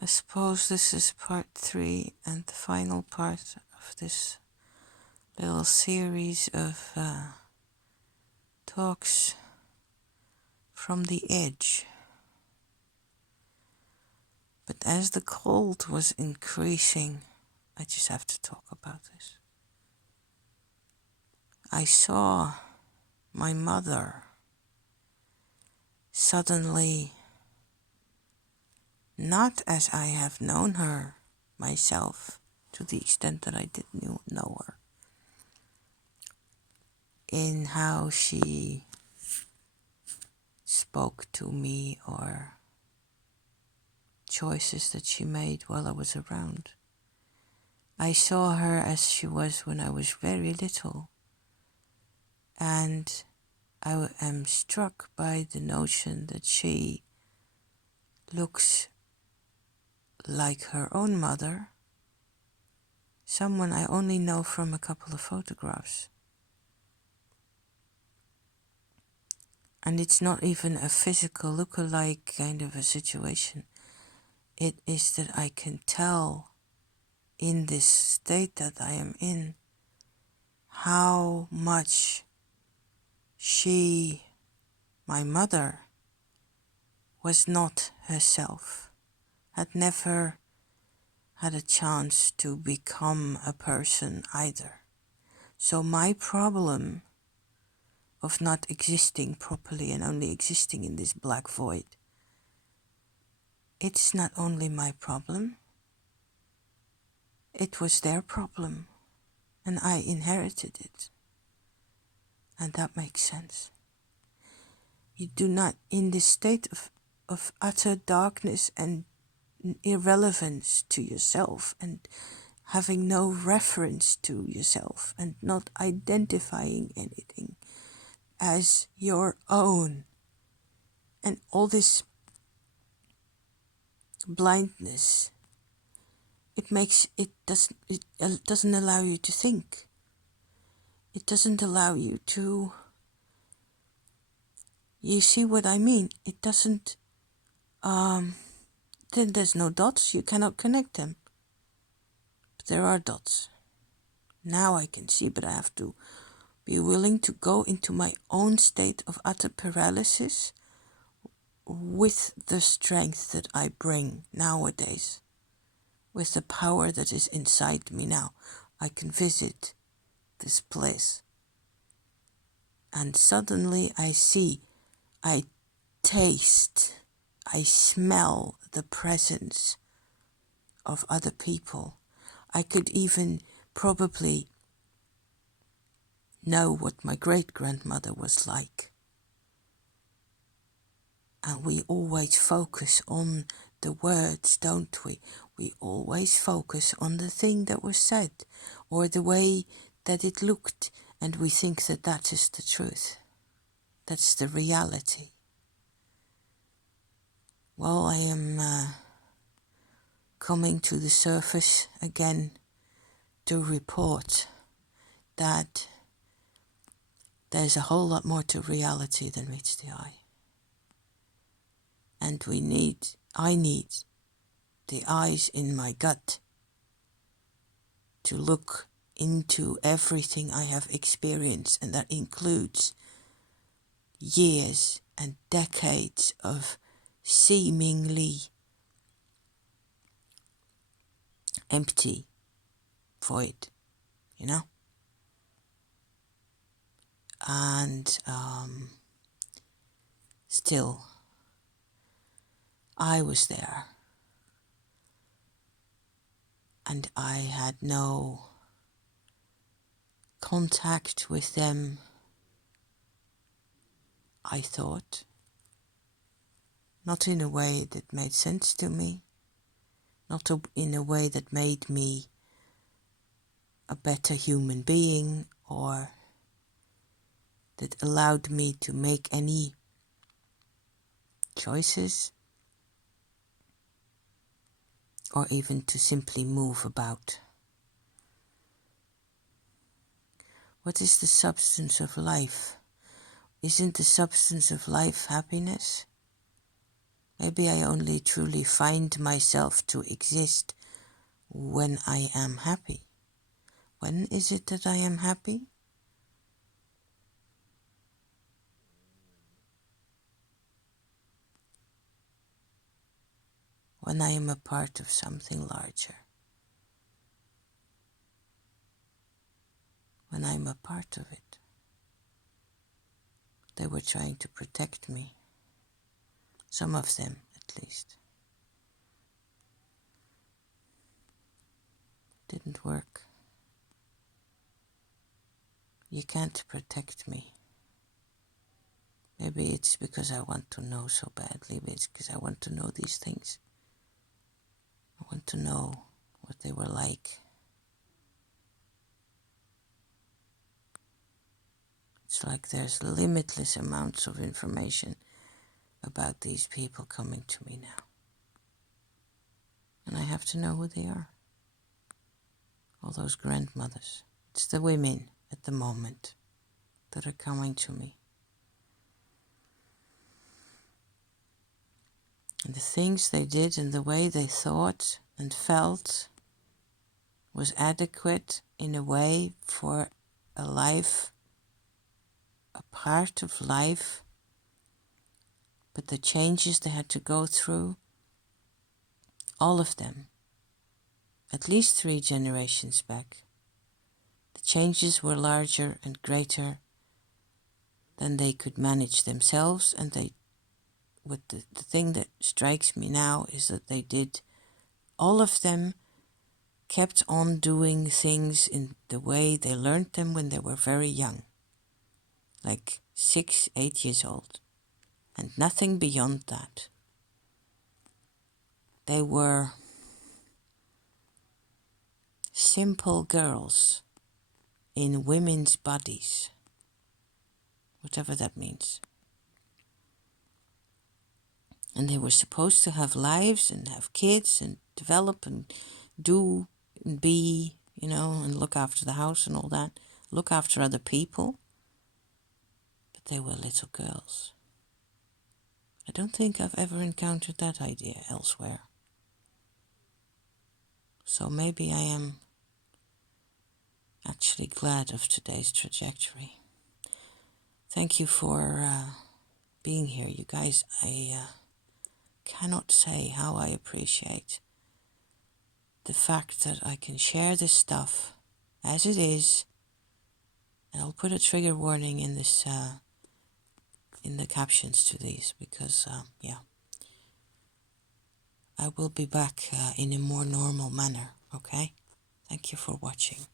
I suppose this is part 3 and the final part of this little series of talks from the edge. But as the cold was increasing, I just have to talk about this. I saw my mother suddenly, not as I have known her myself, to the extent that I didn't know her, in how she spoke to me or choices that she made while I was around. I saw her as she was when I was very little, and I am struck by the notion that she looks like her own mother, someone I only know from a couple of photographs. And it's not even a physical look-alike kind of a situation. It is that I can tell in this state that I am in how much she, my mother, was not herself, had never had a chance to become a person either. So my problem of not existing properly and only existing in this black void, it's not only my problem, it was their problem, and I inherited it. And that makes sense. You do not, in this state of utter darkness and irrelevance to yourself, and having no reference to yourself, and not identifying anything as your own, and all this blindness, it doesn't allow you to think. It doesn't allow you to, you see what I mean? It doesn't, then there's no dots, you cannot connect them. But there are dots. Now I can see, but I have to be willing to go into my own state of utter paralysis with the strength that I bring nowadays, with the power that is inside me now. I can visit this place, and suddenly I see, I taste, I smell the presence of other people. I could even probably know what my great-grandmother was like. And we always focus on the words, don't we? We always focus on the thing that was said, or the way that it looked, and we think that that is the truth. That's the reality. Well, I am coming to the surface again to report that there's a whole lot more to reality than meets the eye. And I need the eyes in my gut to look into everything I have experienced, and that includes years and decades of seemingly empty void, you know? And still, I was there, and I had no contact with them, I thought, not in a way that made sense to me, not in a way that made me a better human being, or that allowed me to make any choices, or even to simply move about. What is the substance of life? Isn't the substance of life happiness? Maybe I only truly find myself to exist when I am happy. When is it that I am happy? When I am a part of something larger. When I'm a part of it. They were trying to protect me. Some of them, at least. Didn't work. You can't protect me. Maybe it's because I want to know so badly. Maybe it's because I want to know these things. I want to know what they were like. It's like there's limitless amounts of information about these people coming to me now. And I have to know who they are. All those grandmothers. It's the women at the moment that are coming to me. And the things they did and the way they thought and felt was adequate in a way for a life, a part of life, but the changes they had to go through, all of them, at least 3 generations back, the changes were larger and greater than they could manage themselves, and the thing that strikes me now is that they did, all of them kept on doing things in the way they learned them when they were very young, like 6, 8 years old, and nothing beyond that. They were simple girls in women's bodies, whatever that means. And they were supposed to have lives and have kids and develop and do and be, and look after the house and all that, look after other people. But they were little girls. I don't think I've ever encountered that idea elsewhere. So maybe I am actually glad of today's trajectory. Thank you for being here, you guys. I cannot say how I appreciate the fact that I can share this stuff as it is, and I'll put a trigger warning in this in the captions to these, because I will be back in a more normal manner. Okay, thank you for watching.